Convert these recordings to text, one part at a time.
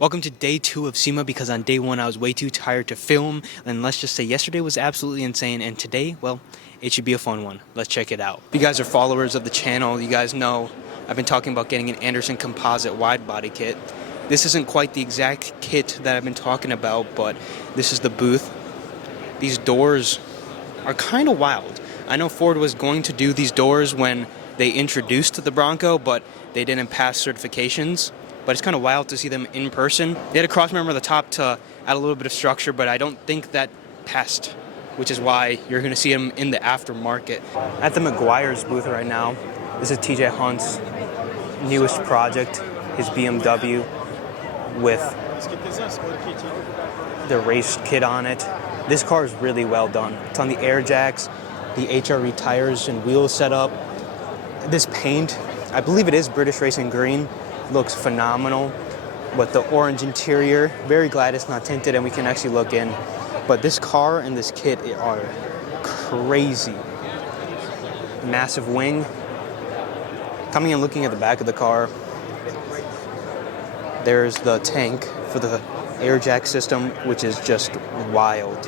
Welcome to day 2 of SEMA because on day 1 I was way too tired to film, and let's just say yesterday was absolutely insane, and today, well, it should be a fun one. Let's check it out. If you guys are followers of the channel, you guys know I've been talking about getting an Anderson composite wide body kit. This isn't quite the exact kit that I've been talking about, but this is the booth. These doors are kind of wild. I know Ford was going to do these doors when they introduced the Bronco, but they didn't pass certifications. But it's kind of wild to see them in person. They had a cross member on the top to add a little bit of structure, but I don't think that passed, which is why you're going to see them in the aftermarket. At the McGuire's booth right now, this is TJ Hunt's newest project, his BMW with the race kit on it. This car is really well done. It's on the air jacks, the HRE tires and wheels set up. This paint, I believe it is British Racing Green, looks phenomenal. But the orange interior, very glad it's not tinted and we can actually look in. But this car and this kit are crazy. Massive wing. Coming and looking at the back of the car, there's the tank for the air jack system, which is just wild.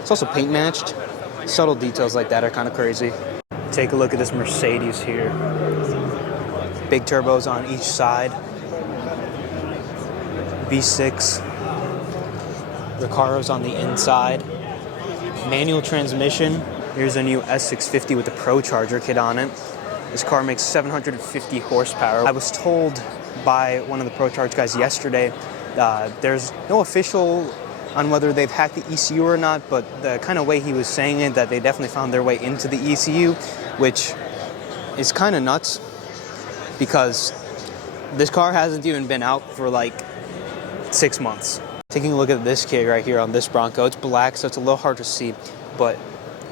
It's also paint matched. Subtle details like that are kind of crazy. Take a look at this Mercedes here. Big turbos on each side. V6. Recaro's on the inside. Manual transmission. Here's a new S650 with the Pro Charger kit on it. This car makes 750 horsepower. I was told by one of the Pro Charge guys yesterday, there's no official on whether they've hacked the ECU or not, but the kind of way he was saying it, that they definitely found their way into the ECU, which is kind of nuts because this car hasn't even been out for like 6 months. Taking a look at this kit right here on this Bronco, it's black, so it's a little hard to see, but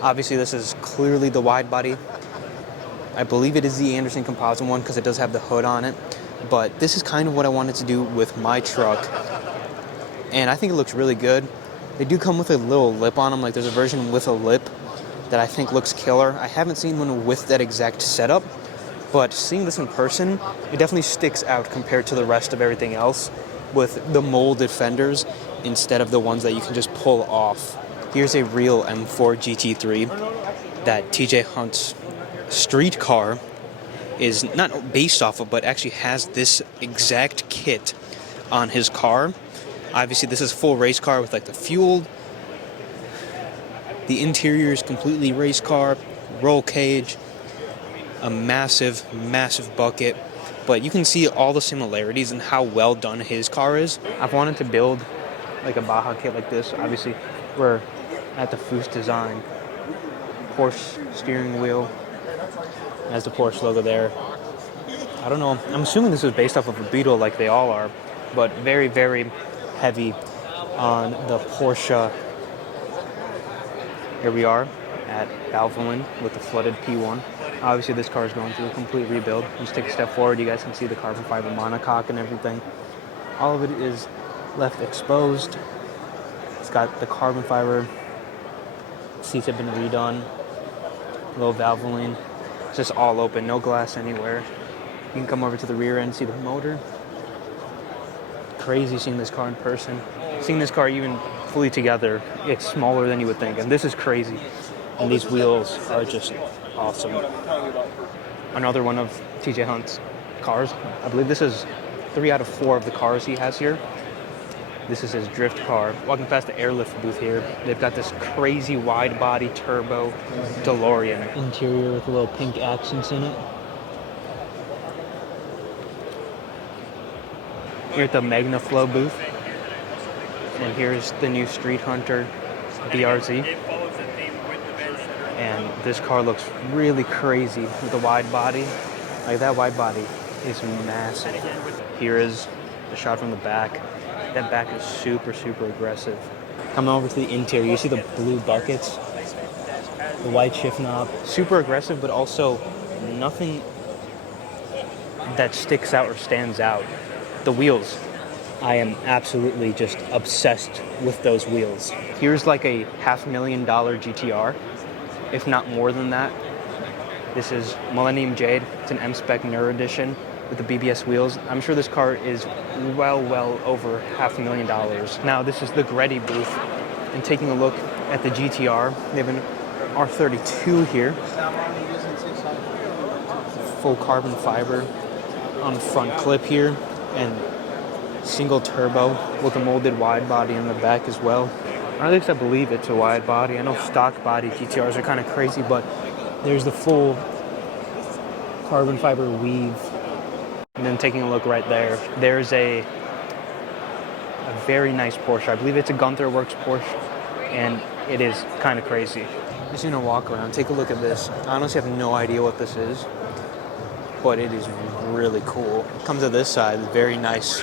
obviously this is clearly the wide body. I believe it is the Anderson composite one because it does have the hood on it, but this is kind of what I wanted to do with my truck, and I think it looks really good. They do come with a little lip on them, like there's a version with a lip that I think looks killer. I haven't seen one with that exact setup, but seeing this in person, it definitely sticks out compared to the rest of everything else with the molded fenders instead of the ones that you can just pull off. Here's a real M4 GT3 that TJ Hunt's street car is not based off of, but actually has this exact kit on his car. Obviously, this is a full race car with like the fuel. The interior is completely race car, roll cage, a massive, massive bucket. But you can see all the similarities and how well done his car is. I've wanted to build like a Baja kit like this. Obviously, we're at the Foose design. Porsche steering wheel. Has the Porsche logo there. I don't know. I'm assuming this was based off of a Beetle like they all are, but very, very heavy on the Porsche. Here we are at Valvoline with the flooded P1. Obviously, this car is going through a complete rebuild. Just take a step forward, you guys can see the carbon fiber monocoque and everything. All of it is left exposed. It's got the carbon fiber. Seats have been redone. Little Valvoline. It's just all open, no glass anywhere. You can come over to the rear end, see the motor. Crazy seeing this car in person. Seeing this car even fully together, it's smaller than you would think, and this is crazy. And these wheels are just awesome. Another one of TJ Hunt's cars. I believe this is 3 out of 4 of the cars he has here. This is his drift car. Walking past the airlift booth here, they've got this crazy wide body turbo DeLorean. Interior with little pink accents in it. Here at the MagnaFlow booth. And here's the new Street Hunter BRZ. And this car looks really crazy with the wide body. Like, that wide body is massive. Here is the shot from the back. That back is super, super aggressive. Coming over to the interior, you see the blue buckets, the white shift knob. Super aggressive, but also nothing that sticks out or stands out. The wheels. I am absolutely just obsessed with those wheels. Here's like a $500,000 GTR, if not more than that. This is Millennium Jade. It's an M-Spec Nerd Edition. with the BBS wheels. I'm sure this car is well over $500,000. Now, this is the Greddy booth, and taking a look at the GTR, they have an R32 here. Full carbon fiber on the front clip here, and single turbo with a molded wide body in the back as well. Or at least I believe it's a wide body. I know stock body GTRs are kind of crazy, but there's the full carbon fiber weave. And then taking a look right there, there's a very nice Porsche. I believe it's a Gunther Works Porsche, and it is kind of crazy. Just gonna walk around, take a look at this. I honestly have no idea what this is, but it is really cool. Come to this side, very nice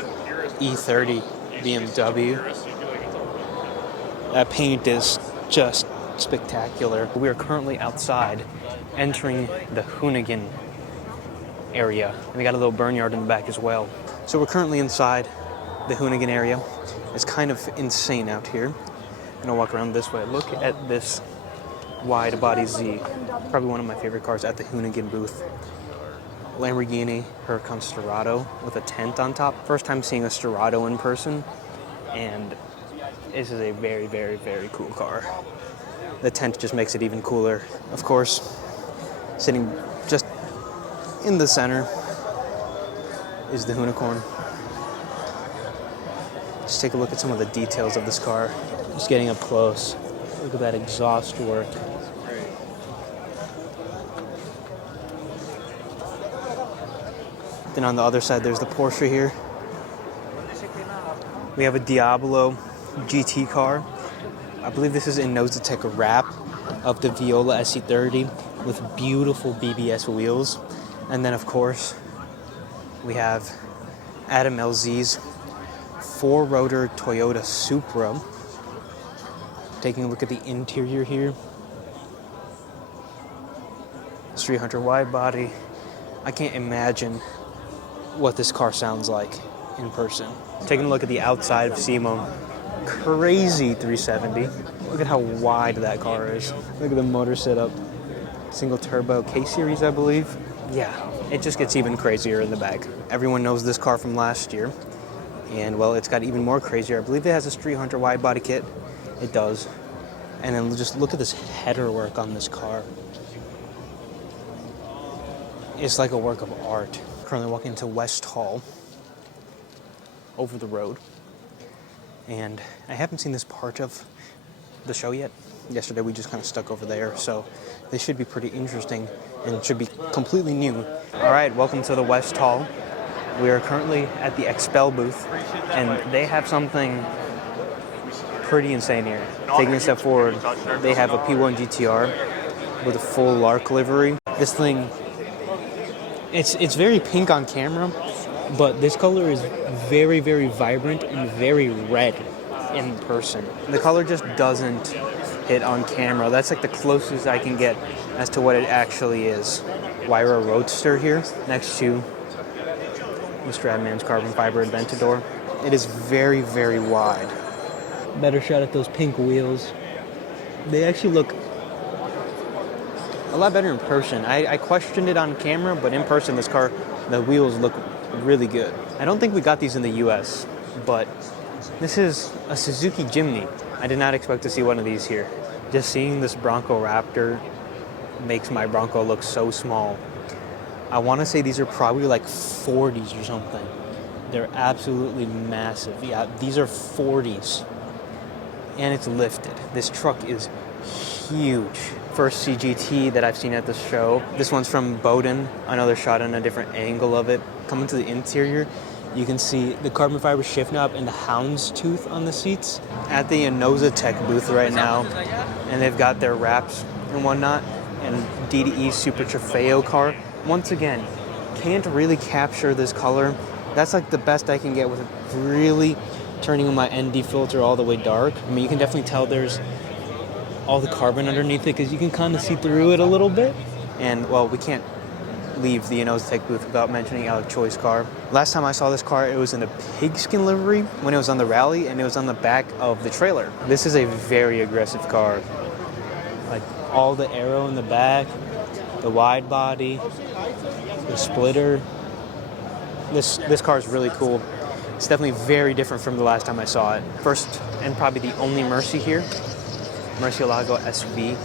E30 BMW. That paint is just spectacular. We are currently outside, entering the Hoonigan area. And we got a little burnyard in the back as well. So we're currently inside the Hoonigan area. It's kind of insane out here. I'm gonna walk around this way. Look at this wide body Z. Probably one of my favorite cars at the Hoonigan booth. Lamborghini Huracan Storado with a tent on top. First time seeing a Storado in person, and this is a very cool car. The tent just makes it even cooler. Of course, sitting just in the center is the Hoonicorn. Just take a look at some of the details of this car. Just getting up close. Look at that exhaust work. Then on the other side, there's the Porsche here. We have a Diablo GT car. I believe this is a Nosatec wrap of the Viola SC30 with beautiful BBS wheels. And then, of course, we have Adam LZ's four-rotor Toyota Supra. Taking a look at the interior here. 300 wide body. I can't imagine what this car sounds like in person. Taking a look at the outside of Sema. Crazy 370. Look at how wide that car is. Look at the motor setup. Single turbo K-Series, I believe. Yeah, it just gets even crazier in the back. Everyone knows this car from last year. And well, it's got even more crazier. I believe it has a 300 wide body kit. It does. And then just look at this header work on this car. It's like a work of art. Currently walking into West Hall, over the road. And I haven't seen this part of the show yet. Yesterday we just kind of stuck over there, so this should be pretty interesting and should be completely new. All right, welcome to the West Hall. We are currently at the Expel booth, and they have something pretty insane here. Taking a step forward, they have a P1 GTR with a full Lark livery. This thing, it's very pink on camera, but this color is very vibrant and very red in person. The color just doesn't hit on camera. That's like the closest I can get as to what it actually is. Wyra Roadster here next to Mr. Adman's carbon fiber Aventador. It is very wide. Better shot at those pink wheels. They actually look a lot better in person. I questioned it on camera, but in person this car, the wheels look really good. I don't think we got these in the US, but this is a Suzuki Jimny. I did not expect to see one of these here. Just seeing this Bronco Raptor makes my Bronco look so small. I want to say these are probably like 40s or something. They're absolutely massive. Yeah, these are 40s. And it's lifted. This truck is huge. First CGT that I've seen at the show. This one's from Bowden. Another shot on a different angle of it. Coming to the interior, you can see the carbon fiber shift knob and the houndstooth on the seats. At the Nosatec booth right now, and they've got their wraps and whatnot, and DDE Super Trofeo car. Once again, can't really capture this color. That's like the best I can get with really turning my ND filter all the way dark. I mean, you can definitely tell there's all the carbon underneath it because you can kind of see through it a little bit. And well, we can't leave the Nosatec booth without mentioning Alec Choi's car. Last time I saw this car, it was in a pigskin livery when it was on the rally, and it was on the back of the trailer. This is a very aggressive car. Like all the aero in the back, the wide body, the splitter. This car is really cool. It's definitely very different from the last time I saw it. First and probably the only Mercy here, Murcielago SV.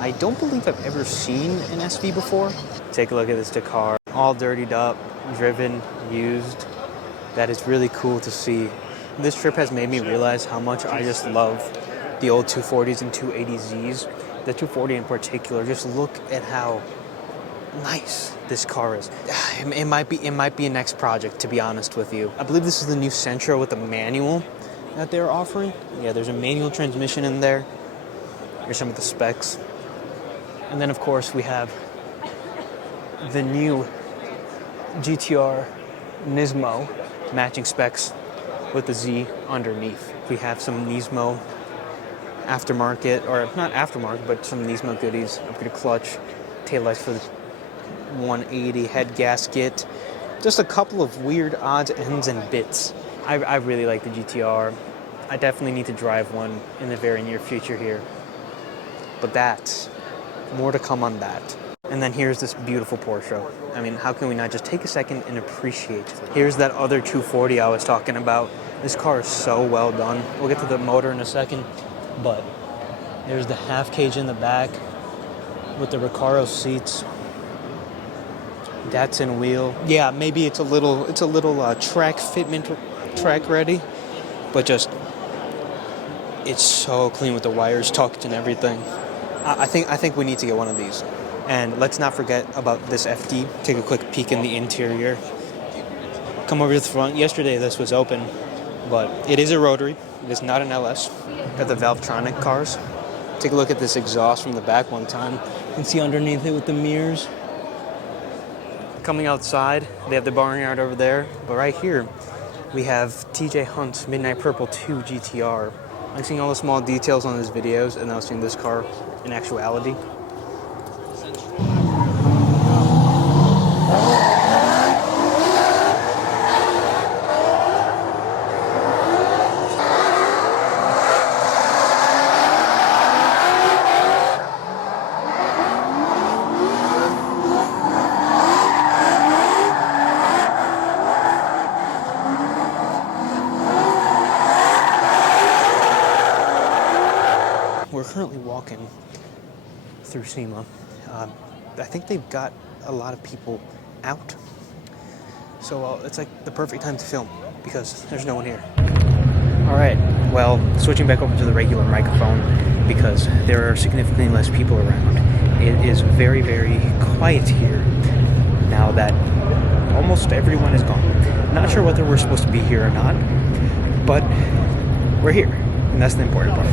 I don't believe I've ever seen an SV before. Take a look at this Dakar, all dirtied up, driven, used. That is really cool to see. This trip has made me realize how much I just love the old 240s and 280Zs. The 240 in particular, just look at how nice this car is. It might be a next project, to be honest with you. I believe this is the new Sentra with a manual that they're offering. Yeah, there's a manual transmission in there. Here's some of the specs. And then, of course, we have the new GTR Nismo matching specs with the Z underneath. We have some Nismo aftermarket, or not aftermarket, but some Nismo goodies. Upgraded clutch, taillights for the 180, head gasket. Just a couple of weird odds, ends, and bits. I really like the GTR. I definitely need to drive one in the very near future here. But that's more to come on that. And then here's this beautiful Porsche. I mean, how can we not just take a second and appreciate it? Here's that other 240 I was talking about. This car is so well done. We'll get to the motor in a second, but there's the half cage in the back with the Recaro seats. Datsun wheel. Yeah, maybe it's a little track fitment, track ready, but just it's so clean with the wires tucked and everything. I think we need to get one of these. And let's not forget about this FD. Take a quick peek in the interior. Come over to the front. Yesterday this was open, but it is a rotary. It is not an LS. Got the Valvetronic cars. Take a look at this exhaust from the back one time. You can see underneath it with the mirrors. Coming outside, they have the barnyard over there. But right here, we have TJ Hunt's Midnight Purple 2 GTR. I'm seeing all the small details on his videos, and now seeing this car in actuality. We're currently walking through Sema. I think they've got a lot of people out. So it's like the perfect time to film because there's no one here. All right, well, switching back over to the regular microphone because there are significantly less people around. It is very, very quiet here now that almost everyone is gone. Not sure whether we're supposed to be here or not, but we're here, and that's the important part.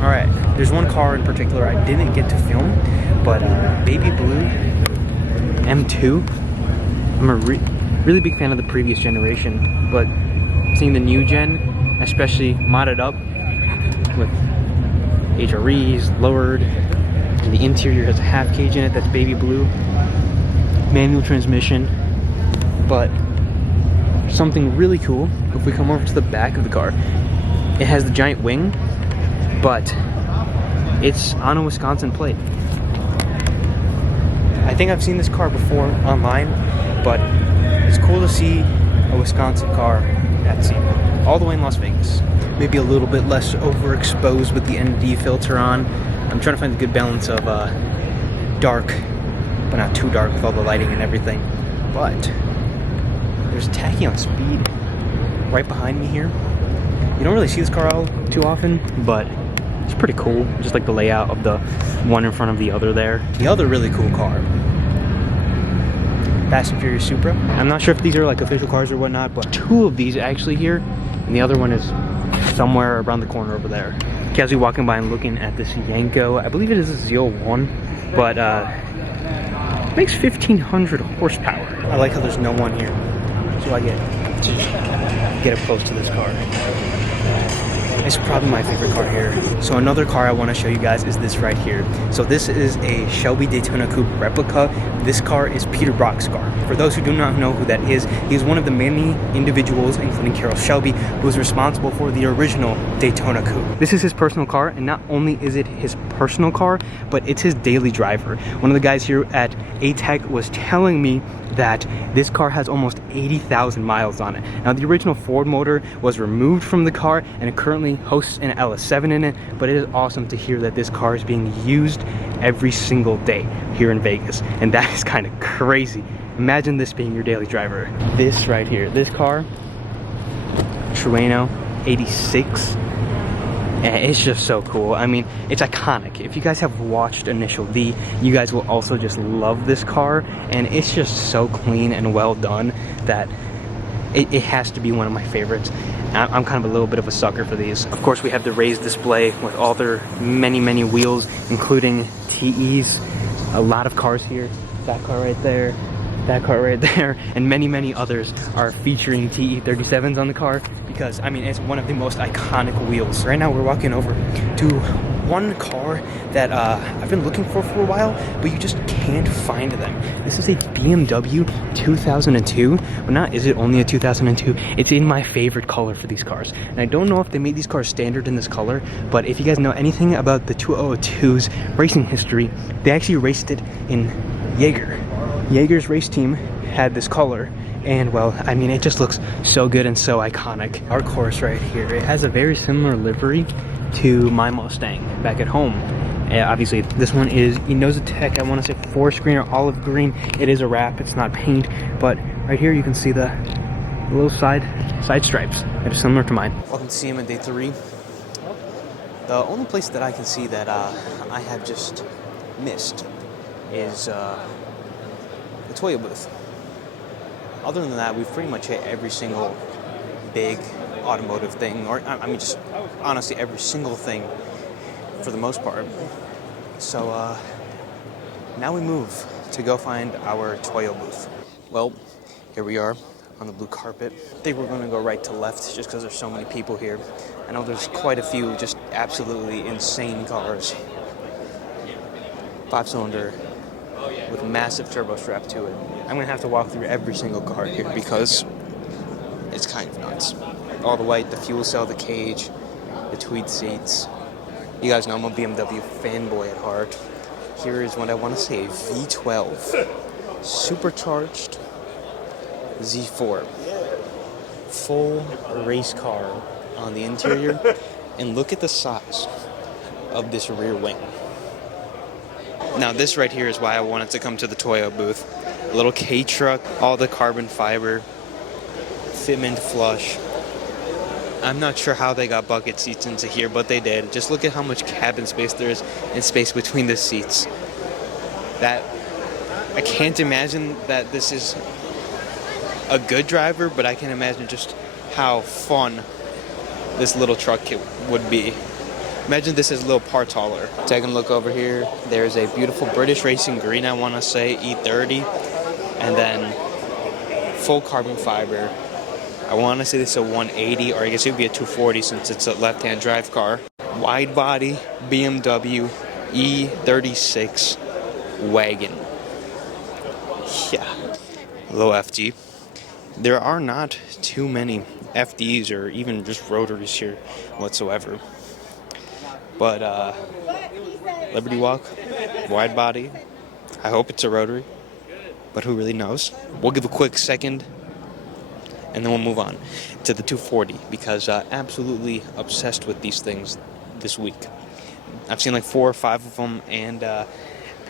All right, there's one car in particular I didn't get to film, but Baby Blue M2. I'm a really big fan of the previous generation, but seeing the new gen, especially modded up with HREs lowered, and the interior has a half cage in it that's baby blue, manual transmission. But something really cool, if we come over to the back of the car, it has the giant wing, but it's on a Wisconsin plate. I think I've seen this car before online, but it's cool to see a Wisconsin car at SEMA, all the way in Las Vegas. Maybe a little bit less overexposed with the ND filter on. I'm trying to find the good balance of dark, but not too dark with all the lighting and everything. But there's tachyon speed right behind me here. You don't really see this car out too often, but it's pretty cool. Just like the layout of the one in front of the other there. The other really cool car, Fast and Furious Supra. I'm not sure if these are like official cars or whatnot, but two of these actually here, and the other one is somewhere around the corner over there. Casually walking by and looking at this Yanko. I believe it is a Z01, but makes 1,500 horsepower. I like how there's no one here, so I get to get up close to this car. It's probably my favorite car here. So another car I want to show you guys is this right here. So this is a Shelby Daytona Coupe replica. This car is Peter Brock's car. For those who do not know who that is, he is one of the many individuals, including Carroll Shelby, who was responsible for the original Daytona Coupe. This is his personal car, and not only is it his personal car, but it's his daily driver. One of the guys here at ATEC was telling me that this car has almost 80,000 miles on it. Now, the original Ford motor was removed from the car and it currently hosts an LS7 in it, but it is awesome to hear that this car is being used every single day here in Vegas, and that is kind of crazy. Imagine this being your daily driver. This right here, this car, Trueno 86, and it's just so cool. I mean, it's iconic. If you guys have watched Initial D, you guys will also just love this car, and it's just so clean and well done that it has to be one of my favorites. I'm kind of a little bit of a sucker for these. Of course, we have the raised display with all their many wheels, including TEs. A lot of cars here. That car right there, that car right there, and many others are featuring TE37s on the car because, I mean, it's one of the most iconic wheels. Right now we're walking over to one car that I've been looking for a while, but you just can't find them. This is a BMW 2002, but not is it only a 2002, it's in my favorite color for these cars. And I don't know if they made these cars standard in this color, but if you guys know anything about the 202's racing history, they actually raced it in Jaeger. Jaeger's race team had this color, and well, I mean, it just looks so good and so iconic. Our course right here, it has a very similar livery to my Mustang back at home. Obviously, this one is Inoza Tech, I want to say 4-screen or olive green. It is a wrap, it's not paint, but right here you can see the little side stripes that are similar to mine. Welcome to SEMA Day 3. The only place that I can see that I have just missed is the Toyo booth. Other than that, we've pretty much hit every single big automotive thing, or I mean, just honestly every single thing for the most part. So now we move to go find our Toyo booth. Well, here we are on the blue carpet. I think we're going to go right to left just because there's so many people here. I know there's quite a few just absolutely insane cars. 5-cylinder with massive turbo strap to it. I'm going to have to walk through every single car here because it's kind of nuts. All the white, the fuel cell, the cage, the tweed seats. You guys know I'm a BMW fanboy at heart. Here is what I want to say, V12 supercharged Z4. Full race car on the interior. And look at the size of this rear wing. Now this right here is why I wanted to come to the Toyo booth. A little K-truck, all the carbon fiber, fitment flush. I'm not sure how they got bucket seats into here, but they did. Just look at how much cabin space there is and space between the seats. That, I can't imagine that this is a good driver, but I can imagine just how fun this little truck would be. Imagine this is a little part taller. Taking a look over here, there's a beautiful British Racing Green, I want to say, E30. And then full carbon fiber. I want to say this is a 180, or I guess it would be a 240 since it's a left-hand drive car. Wide body BMW E36 wagon. Yeah. Low FD. There are not too many FDs or even just rotaries here whatsoever. But Liberty Walk, wide body. I hope it's a rotary, but who really knows? We'll give a quick second, and then we'll move on to the 240 because absolutely obsessed with these things this week. I've seen like 4 or 5 of them, and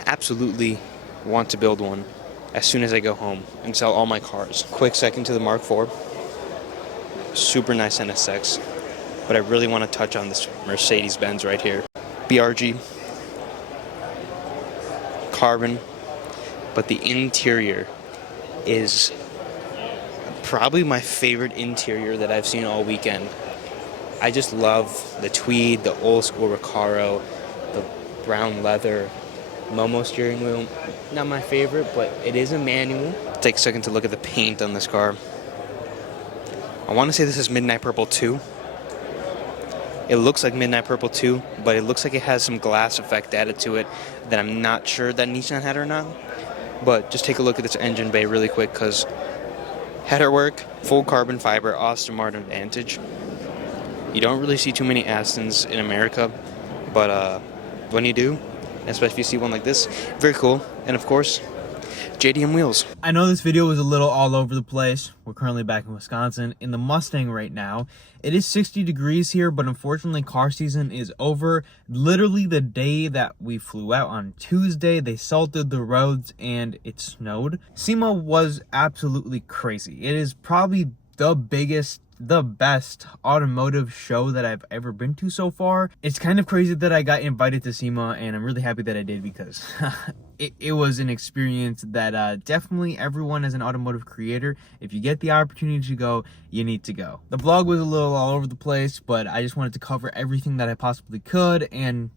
absolutely want to build one as soon as I go home and sell all my cars. Quick second to the Mark IV. Super nice NSX. But I really want to touch on this Mercedes-Benz right here. BRG. Carbon. But the interior is probably my favorite interior that I've seen all weekend. I just love the tweed, the old school Recaro, the brown leather, Momo steering wheel. Not my favorite, but it is a manual. Take a second to look at the paint on this car. I want to say this is Midnight Purple 2. It looks like Midnight Purple 2, but it looks like it has some glass effect added to it that I'm not sure that Nissan had or not. But just take a look at this engine bay really quick, because header work, full carbon fiber, Aston Martin Vantage. You don't really see too many Astons in America, but when you do, especially if you see one like this, very cool. And of course, JDM Wheels. I know this video was a little all over the place. We're currently back in Wisconsin in the Mustang right now. It is 60 degrees here, but unfortunately car season is over. Literally the day that we flew out on Tuesday, they salted the roads and it snowed. SEMA was absolutely crazy. It is probably the best automotive show that I've ever been to so far. It's kind of crazy that I got invited to SEMA, and I'm really happy that I did, because it was an experience that definitely everyone as an automotive creator, if you get the opportunity to go, you need to go. The vlog was a little all over the place, but I just wanted to cover everything that I possibly could, and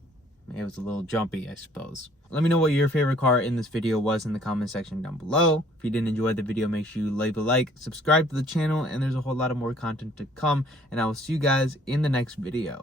it was a little jumpy, I suppose. Let me know what your favorite car in this video was in the comment section down below. If you did enjoy the video, make sure you leave a like, subscribe to the channel, and there's a whole lot of more content to come, and I will see you guys in the next video.